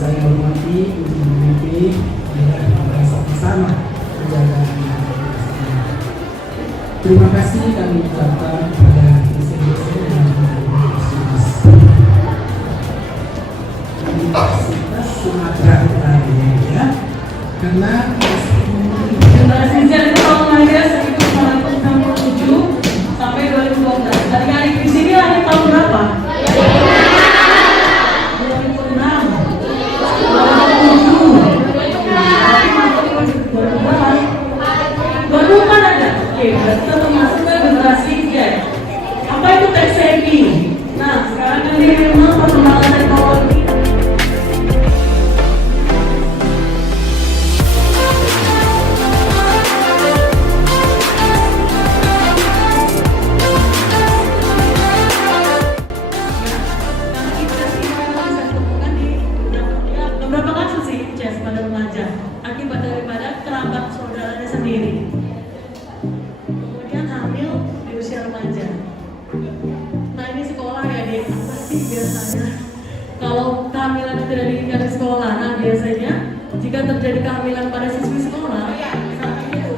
saya hormati Ibu Memimpin dan kita sama-sama menjaga anak-anak bersama. Terima kasih kami ucapkan kepada dosen-dosen dan Universitas Sumatera Utara ya, karena generasi Z itu tahun lahir 1967 sampai 2012. Adik-adik di sini lahir tahun berapa? 2004 ada? Oke, berarti kita termasuk ke generasi Z. Apa itu tech savvy? Nah, sekarang kan ini memang perkembangan teknologi. Beberapa kasus sih, Ces, pada remaja akibat daripada kerabat saudaranya sendiri. Kemudian hamil di usia remaja. Nah ini sekolah ya, Dek. Apa sih biasanya kalau kehamilan tidak diinginkan di sekolah? Nah biasanya jika terjadi kehamilan pada siswi sekolah, saat itu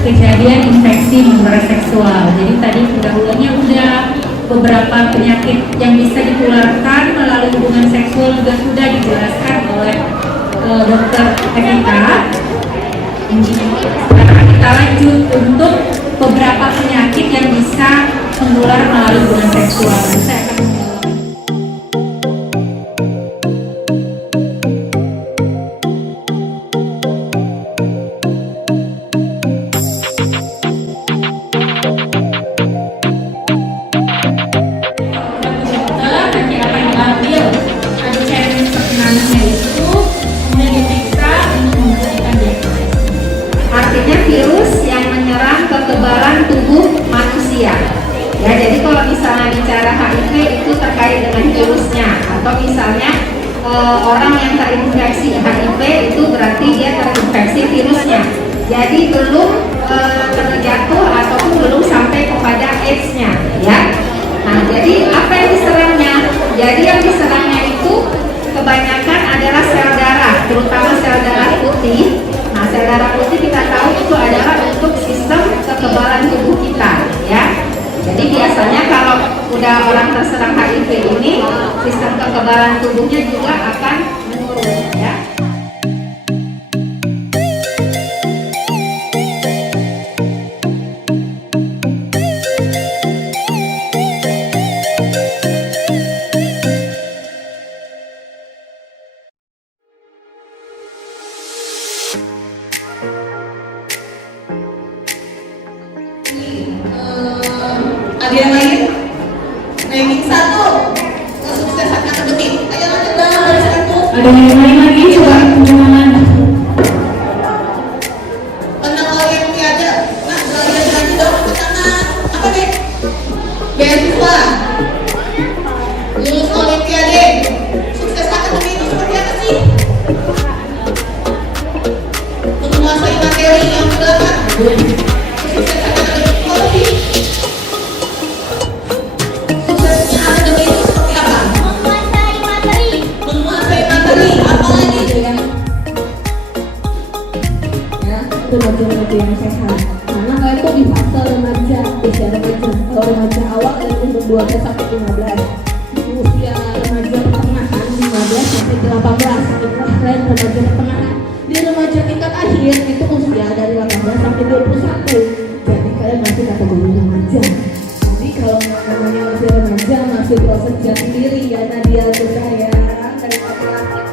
kejadian infeksi menular seksual. Jadi tadi pendahulunya udah beberapa penyakit yang bisa ditularkan melalui hubungan seksual juga sudah dijelaskan oleh dokter Evita. Sekarang kita lanjut untuk beberapa penyakit yang bisa menular melalui hubungan seksual. Saya akan virus yang menyerang kekebalan tubuh manusia. Ya, jadi kalau misalnya bicara HIV itu terkait dengan virusnya, atau misalnya orang yang terinfeksi HIV itu berarti dia terinfeksi virusnya. Jadi belum terjatuh ataupun belum sampai kepada AIDS-nya, ya. Nah, jadi apa yang diserangnya? Jadi yang diserangnya itu kebanyakan adalah sel darah, terutama sel darah putih. Nah, sel darah putih kita tahu itu adalah untuk sistem kekebalan tubuh kita, ya. Jadi biasanya kalau udah orang terserang HIV ini, sistem kekebalan tubuhnya juga akan menurun, ya. Ada yang lain? Ranking 1 kesuksesan akademik. Ayo lanjut dari 1. Ada yang lain lagi? Coba teman-teman. Menang olimpiade. Nah, kalian lagi dong tangan. Apa deh? 12 sampai 15. Di usia remaja pertengahan 15 sampai 18. Itulah tren remaja pertengahan. Di remaja tingkat akhir itu usia dari 18 sampai 21. Jadi kalian masih kategori remaja. Tapi kalau namanya masih remaja, masih proses jati diri ya Nadia tuh sayang dari laki-laki.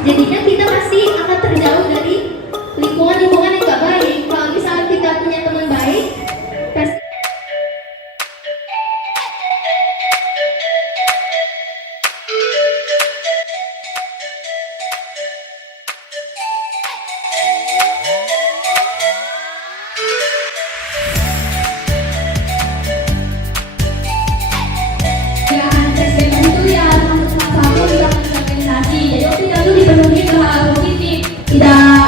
Jadinya kita pasti akan terjauh dari lingkungan-lingkungan yang gak baik. Kalau misalnya kita punya teman baik, pasti ya SDM itu ya salah satu di organisasi. Jadi waktu itu dipenuhi hal positif, tidak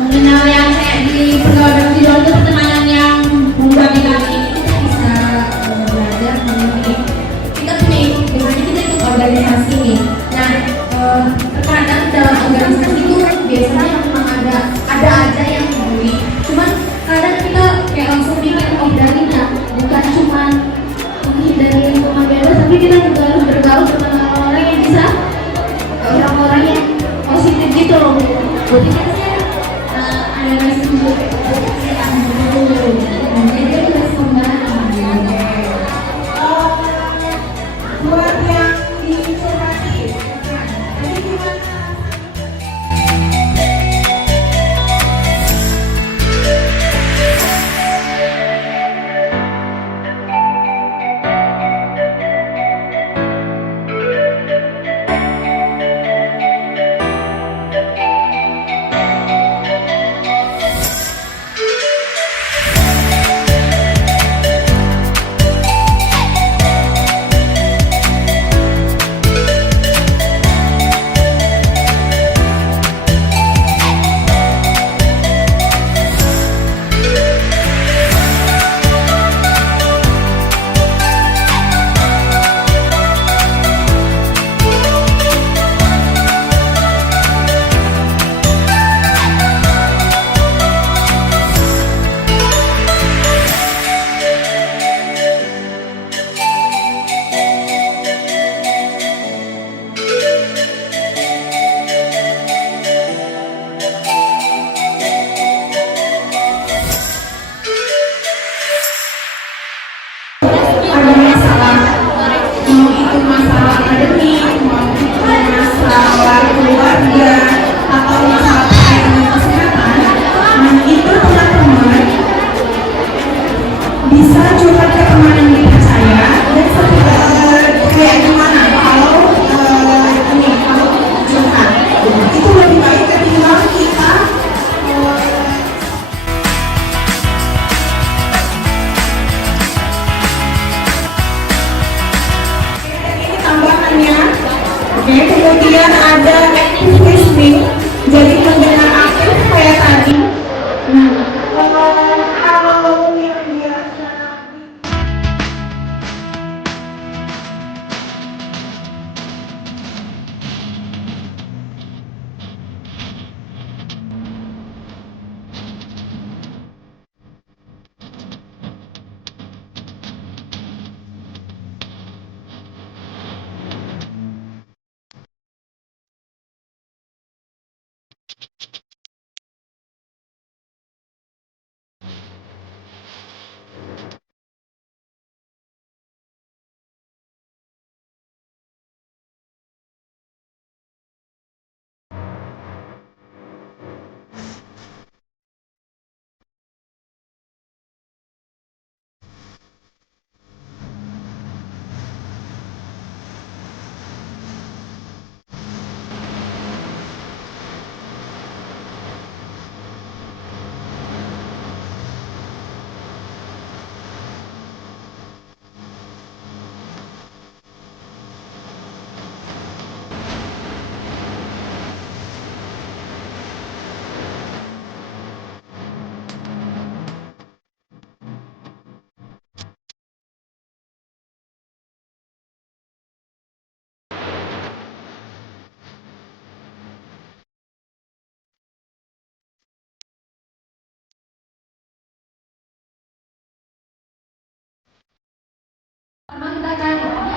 mengenal yang kayak di pergaulan di luar itu pertemanan yang membagi kami kita bisa belajar memiliki kita punya misalnya kita ikut organisasi nih. Nah terkadang dalam organisasi itu biasanya memang ada aja yang bully. Cuman kadang kita kayak langsung mikir dari bukan cuma menghindari lingkungan bebas, tapi kita juga harus bergaul dengan orang-orang yang bisa orang-orang yang positif gitu loh. Jadi kan saya ada rasa dulu jadi kita harus membantu. Buat yang dicurhati, tadi gimana?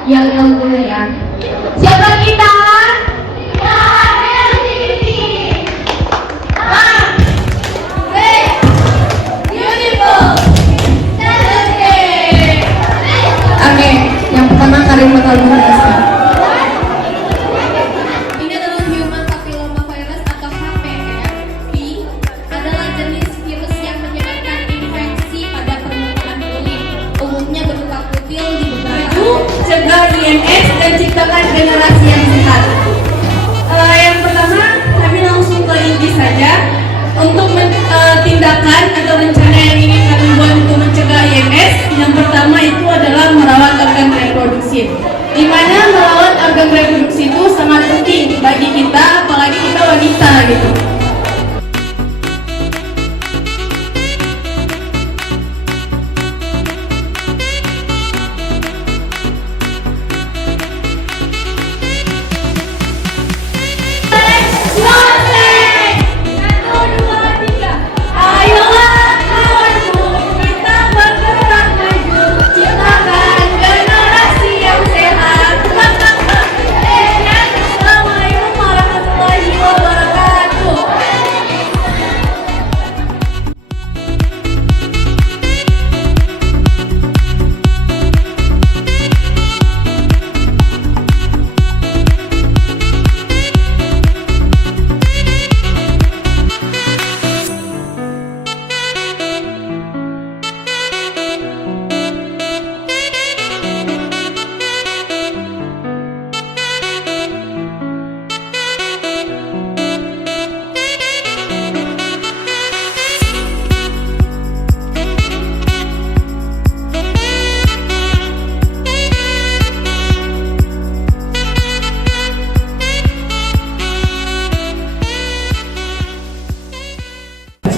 yang mulia. Siapa kita? Oke, yang pertama kalimat al-muhasab. Ini adalah human papillomavirus atau HPV, adalah jenis virus yang menyebabkan infeksi pada permukaan kulit, umumnya berupa kutil di beberapa. Cegah IMS dan ciptakan generasi yang sehat. Yang pertama, kami langsung ke inti saja. Untuk tindakan atau rencana yang ingin kami buat untuk mencegah IMS, yang pertama itu adalah merawat organ reproduksi. Di mana merawat organ reproduksi itu sangat penting bagi kita, apalagi kita wanita gitu.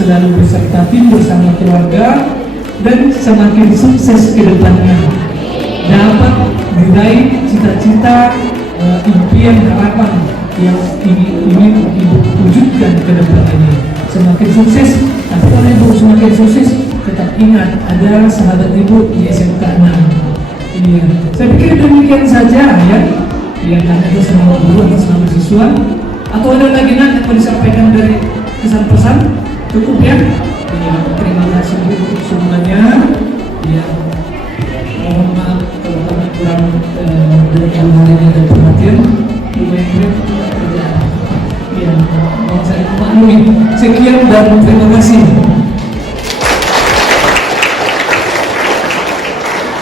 Selalu beserta tim bersama keluarga dan semakin sukses ke depannya, dapat diraih cita-cita, impian, harapan yang ingin ibu wujudkan ke depan ini. Semakin sukses, tapi kalau ibu semakin sukses, tetap ingat ada sahabat ibu di SMK 6. Iya, saya pikir demikian saja ya. Yang ada itu sama guru atau sama siswa. Atau ada lagi yang mau disampaikan dari kesan pesan? Cukup ya? Ya, terima kasih untuk semuanya. Ya, mohon maaf kalau kami kurang dari hal ini ada perhatian. Lumayan kerjaan. Ya, mohon saya maklumi. Sekian dan terima kasih.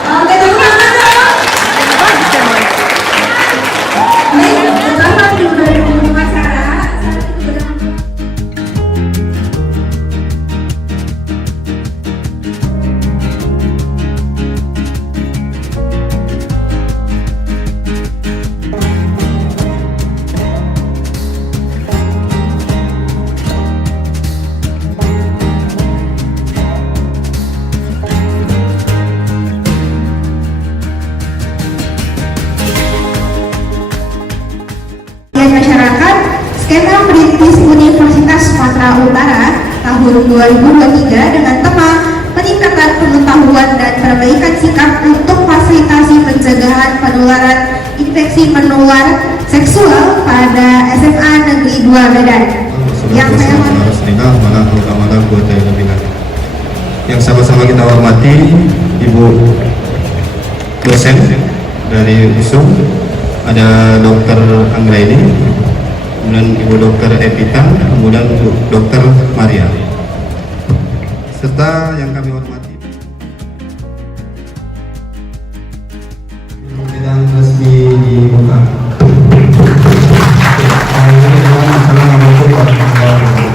Oke, tepuk tangan dong. Baik, pertama dari pengacara. Masyarakat, skema Perintis Universitas Sumatera Utara tahun 2023 dengan tema peningkatan pengetahuan dan perbaikan sikap untuk fasilitasi pencegahan penularan infeksi menular seksual pada SMA Negeri 2 Medan. Yang saya yang sama-sama kita hormati Ibu dosen dari USUM, ada Dr. Anggraini, kemudian Ibu Dr. Evita, kemudian Dr. Maria, serta yang kami hormati sidang resmi dibuka. Assalamualaikum warahmatullahi wabarakatuh.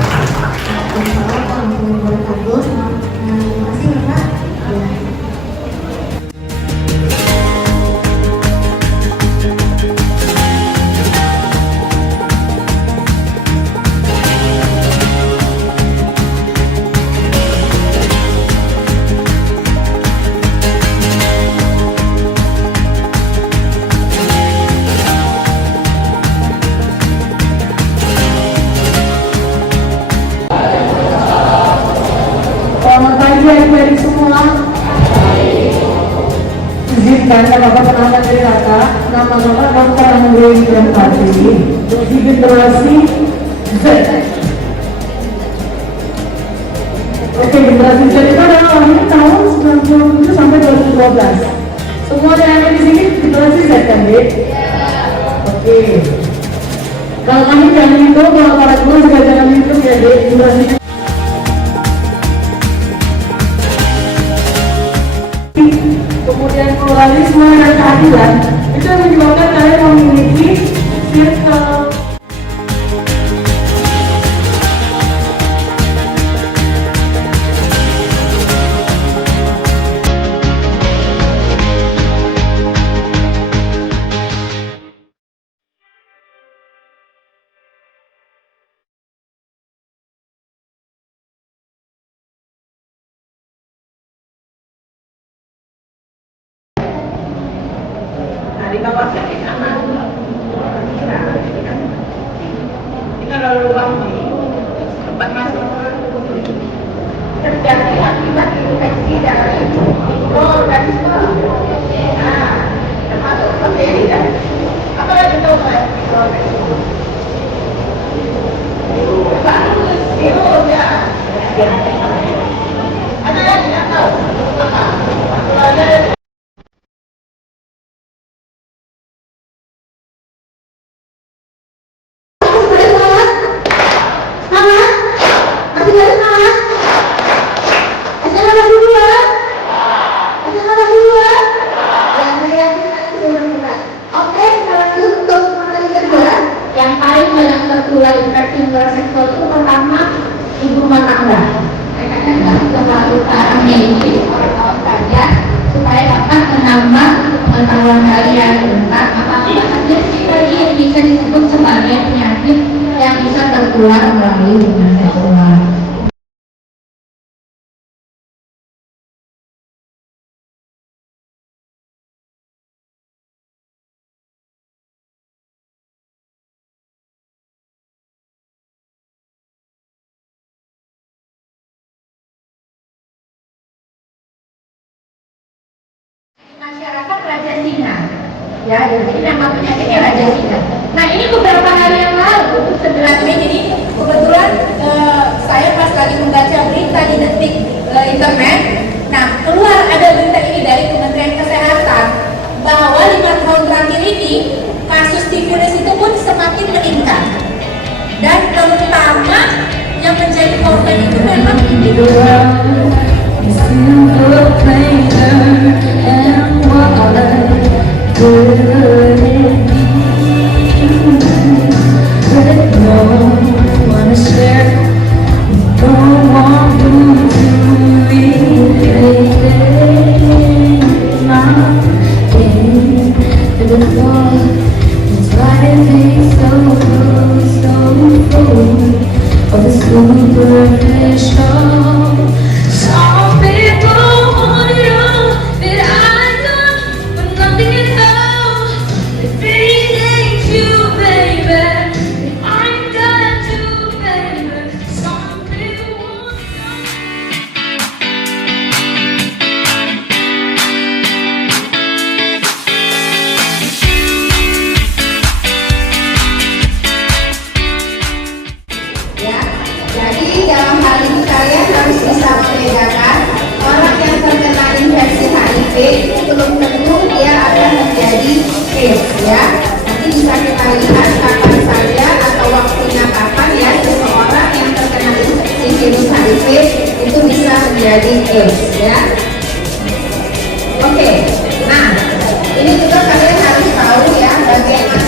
nama-nama Dr. Andre dan Fatih di generasi Z. Oke, generasi Z itu adalah lahir tahun 97 sampai 2012. Semua yang ada di sini generasi Z kan, Dek? Oke. Kalau kamu jangan itu, kalau para guru juga jangan itu ya, Dek. Generasi kemudian pluralisme dan keadilan itu yang menyebabkan kalian memiliki circle. Nah, di bawah ini aman. Ini kalau lubang ini tempat masuk terjadi akibat infeksi dari mikroorganisme. Nah, termasuk bakteri dan apa lagi tahu saya mikroorganisme? Virus ya. Ada yang tidak tahu apa? Ada yang paling banyak tertular infeksi menular seksual itu pertama ibu rumah tangga. Mereka nggak terlalu caranya ini orang-orang saja supaya dapat menambah pengetahuan kalian tentang apa-apa saja sih tadi yang bisa disebut sebagai penyakit yang bisa tertular melalui hubungan seksual. Masyarakat Raja Singa, ya, jadi nama penyakitnya Raja Singa. Nah, ini beberapa hari yang lalu sebenarnya, jadi kebetulan saya pas lagi membaca berita di detik internet, nah keluar ada berita ini dari Kementerian Kesehatan bahwa 5 tahun terakhir ini kasus tifus itu pun semakin meningkat, dan terutama yang menjadi korban itu memang ini. Some people want it all, but I don't, but nothing at all. If it ain't you, baby, I'm gonna do, baby. Some people want it all. Ya, jadi dalam hal ini kalian harus bisa membedakan orang yang terkena infeksi HIV itu belum tentu dia akan menjadi AIDS, ya. Nanti bisa kita lihat kapan saja atau waktunya kapan ya seseorang yang terkena infeksi virus HIV itu bisa menjadi AIDS, ya. Oke, nah ini juga kalian harus tahu ya bagaimana.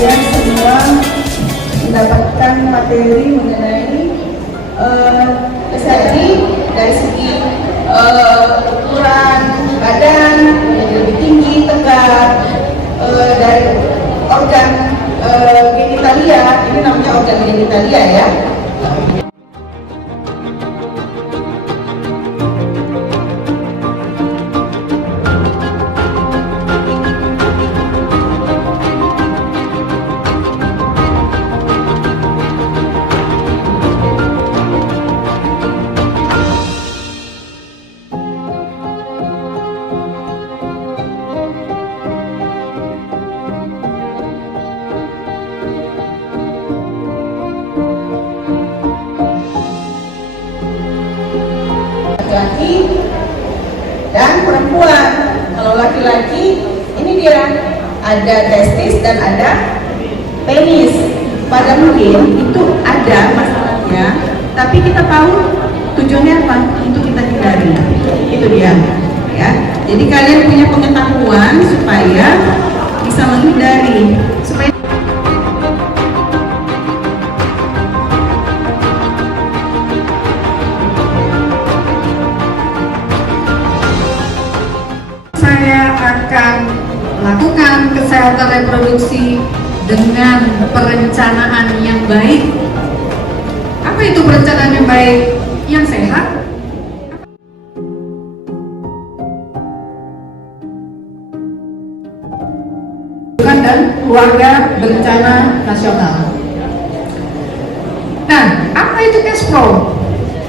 Kalian semua mendapatkan materi mengenai kesehatan dari segi ukuran badan yang lebih tinggi, tegak, dari organ genitalia, ini namanya organ genitalia ya. Laki-laki dan perempuan. Kalau laki-laki ini dia ada testis dan ada penis. Pada mungkin itu ada masalahnya, tapi kita tahu tujuannya apa, untuk kita hindari. Itu dia ya. Jadi kalian punya pengetahuan supaya bisa menghindari, supaya Saya akan lakukan kesehatan reproduksi dengan perencanaan yang baik. Apa itu perencanaan yang baik? Yang sehat? Dan keluarga berencana nasional. Nah, apa itu cash flow?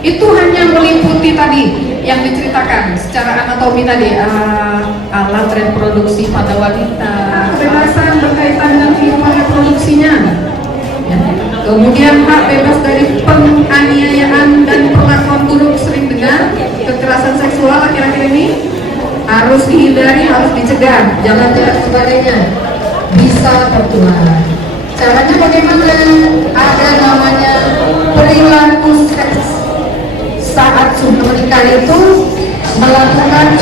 Itu hanya meliputi tadi yang diceritakan secara anatomi tadi, alat reproduksi pada wanita, kebebasan berkaitan dengan kehidupan reproduksinya, ya. Kemudian hak bebas dari penganiayaan dan perlakuan buruk sering dengar, kekerasan seksual akhir-akhir ini harus dihindari, harus dicegah, jangan sebagainya bisa tertular. Caranya bagaimana? Ada namanya perilaku seks saat sudah menikah itu melakukan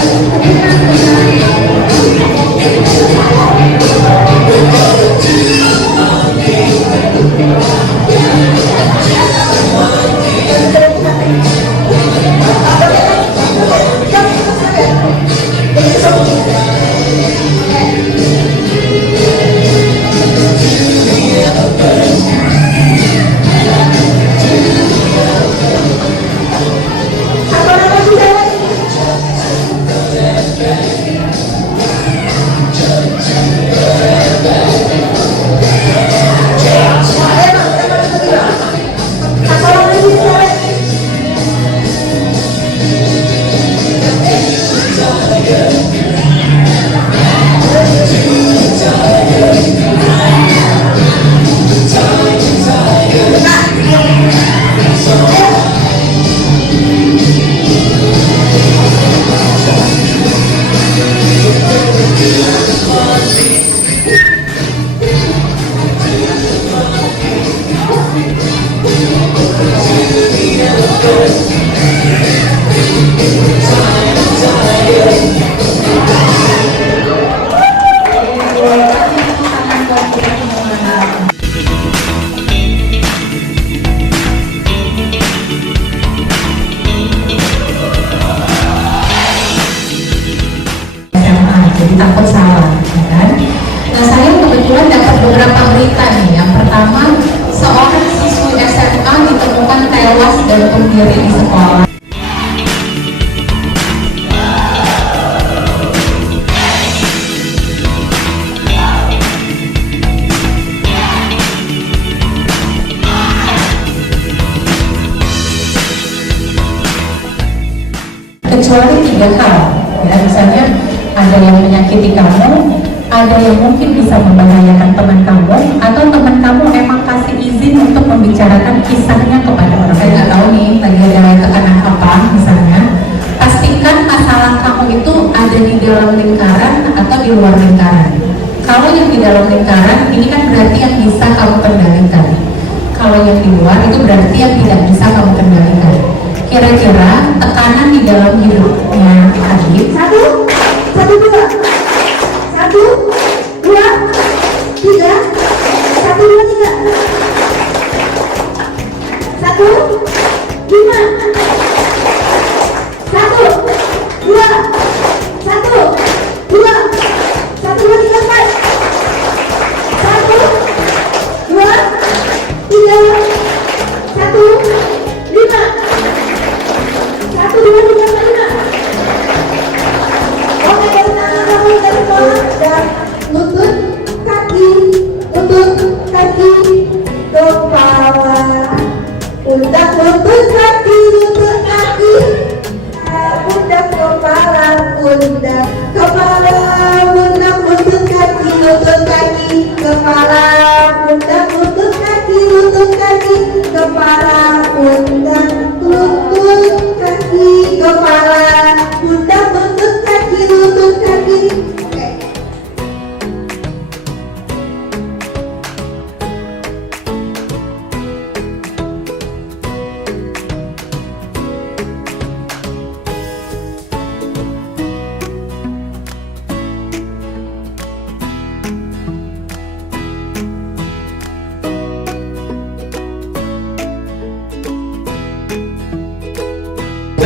jadi takut salah, ya kan? Nah, saya kebetulan dapat beberapa berita nih. Yang pertama, seorang siswi SMA ditemukan tewas gantung diri di sekolah. Kecuali 3 hal, ya, misalnya ada yang menyakiti kamu, ada yang mungkin bisa membahayakan teman kamu, atau teman kamu emang kasih izin untuk membicarakan kisahnya kepada orang. Saya nggak tahu nih lagi ada tekanan apa misalnya. Pastikan masalah kamu itu ada di dalam lingkaran atau di luar lingkaran. Kalau yang di dalam lingkaran, ini kan berarti yang bisa kamu kendalikan. Kalau yang di luar itu berarti yang tidak bisa kamu kendalikan. Kira-kira tekanan di dalam hidupnya Adit, 1, 2, 1, 2, 3, 1, 2, 3, 1, 5, 1, 2, 1, 2, 1, 2, 3, 4, 1,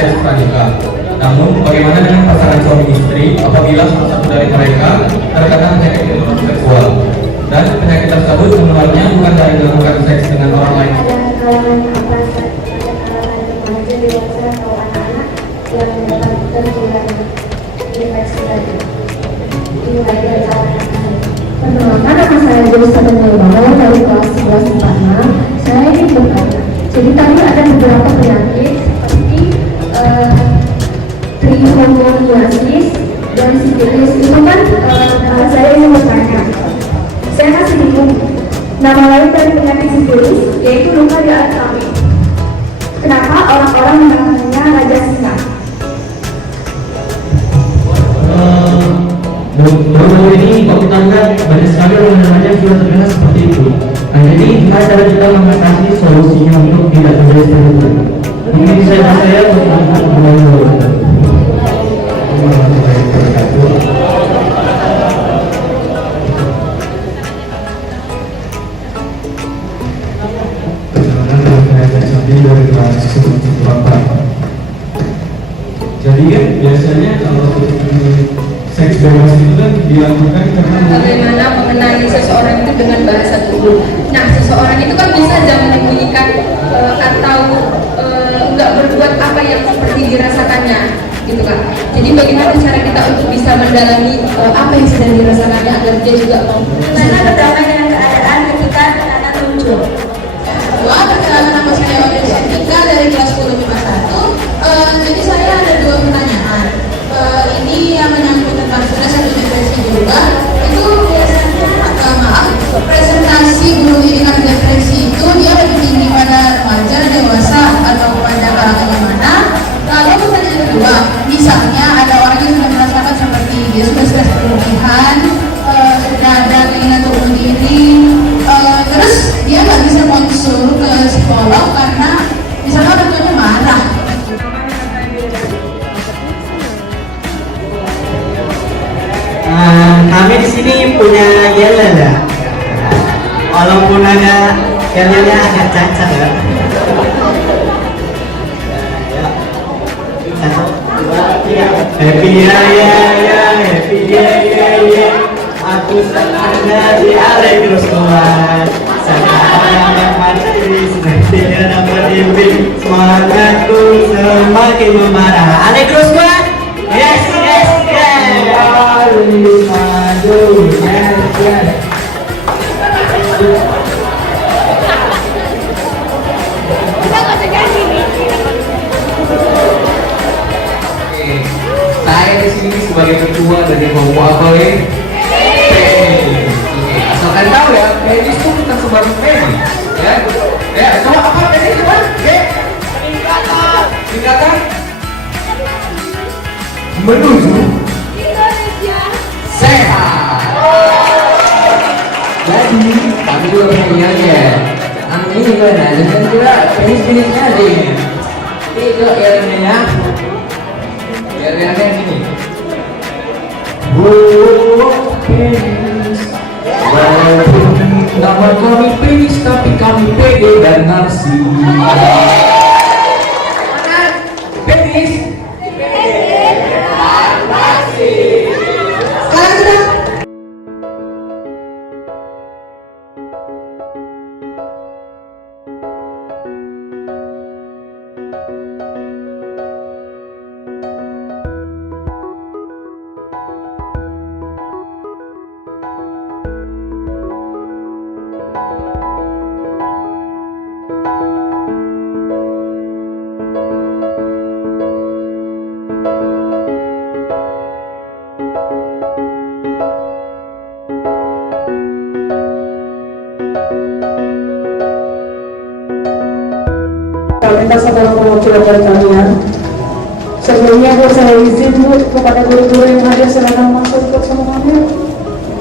seks pranikah. Namun, bagaimana dengan pasangan suami istri apabila salah satu dari mereka terkena penyakit intoleransi seksual dan penyakit tersebut menularnya bukan dari melakukan seks dengan orang lain? Perkenalkan, nama saya Jessica Daniel dari kelas 11 IPA 6. Saya ingin bertanya. Jadi tadi ada beberapa penyakit seperti trichomoniasis dan sifilis. Itu kan saya ingin bertanya. Saya masih bingung. Nama lain dari penyakit sifilis yaitu luka di alat kelamin. Kenapa orang-orang menamainya Raja Singa? Baru ini kalau kita lihat banyak sekali orang Indonesia sudah terkena seperti itu. Nah, jadi gimana cara kita mengatasi solusinya untuk tidak terjadi seperti itu? Mungkin saya Jadi kan biasanya kalau seks bebas itu kan dilakukan karena Bagaimana mengenali seseorang itu dengan bahasa tubuh. Nah, seseorang itu kan bisa saja menyembunyikan atau nggak berbuat apa yang seperti dirasakannya, gitu kan. Jadi bagaimana cara kita untuk bisa mendalami apa yang sedang dirasakannya agar dia juga mau. Karena berdamai dengan keadaan ketika anak muncul. Kedua, perkenalkan, nama saya Odesha Tika dari kelas 10 IPA 1. Jadi saya ada dua pertanyaan. Ini yang menyangkut tentang satu depresi juga. Itu biasanya presentasi bunuh diri karena depresi itu dia lebih tinggi pada remaja, dewasa, atau pada kalangan yang mana? Lalu pertanyaan kedua, misalnya ada orang yang sudah merasakan seperti dia sudah stres berlebihan, sudah ada keinginan untuk bunuh diri, terus dia nggak bisa konsul ke psikolog karena misalnya orang tuanya marah. kami di sini punya yel ya. Walaupun ada yelnya agak cacat ya. Satu, dua, tiga. Happy ya ya ya, happy ya ya ya. Aku senang jadi Alegrus kuat. Sekarang yang mandiri sepertinya dapat dibimbing. Semangatku semakin memarah. Alegrus kuat. Yes yes yes. Always maju. Yes yes. Saya di sini sebagai ketua dari kelompok apa ya? Oke, asalkan tahu ya, penis itu bukan sebagai penis, ya. Ya, coba apa penis itu? Tingkatan menuju sehat. Jadi kami juga penyanyi ini gimana? Jangan kira penis-penisnya aja ini. Itu airnya. Yang ini. Penis. Walaupun nama kami penis, tapi kami pede dan narsi. Penis. Sekarang sudah. Minta saudara perwakilan dari kalian. Sebelumnya saya izin Bu kepada guru-guru yang hadir silakan masuk ikut sama kami.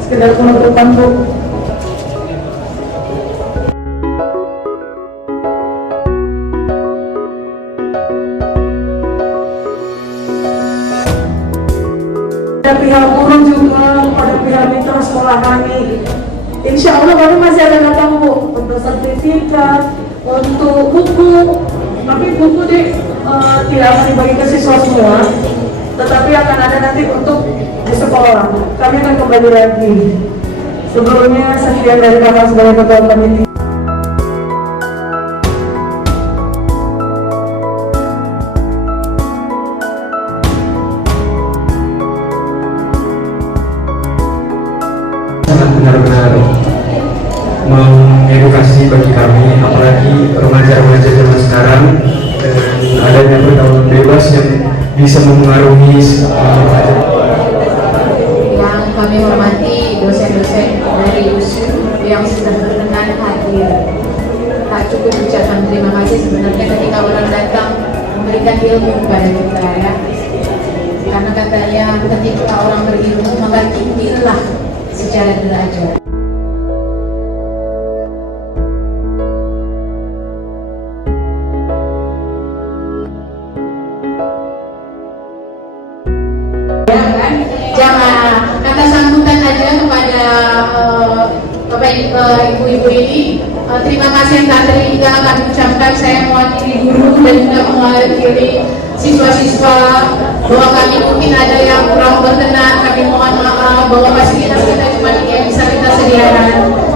Sekedar penutupan Bu. Pada pihak guru juga, pada pihak mitra sekolah kami. Insya Allah kami masih akan datang Bu untuk sertifikat, untuk buku, Tapi buku tidak akan dibagi ke siswa semua, tetapi akan ada nanti untuk di sekolah. Kami akan kembali lagi. Sebelumnya sekian dari kakak sebagai ketua panitia. Sangat benar-benar mengedukasi bagi kami, apalagi remaja-remaja zaman sekarang, dengan adanya pergaulan bebas yang bisa mempengaruhi Yang kami hormati dosen-dosen dari USU yang sudah berkenan hadir. Tak cukup ucapan terima kasih sebenarnya ketika orang datang memberikan ilmu kepada kita ya. Karena katanya ketika orang berilmu maka tinggilah secara derajat. Jangan kata sambutan aja kepada ibu-ibu ini. Terima kasih yang tak terhingga kami ucapkan. Saya mewakili guru dan juga mewakili siswa-siswa bahwa kami mungkin ada yang kurang berkenan. Kami mohon maaf bahwa fasilitas kita cuma yang bisa kita sediakan.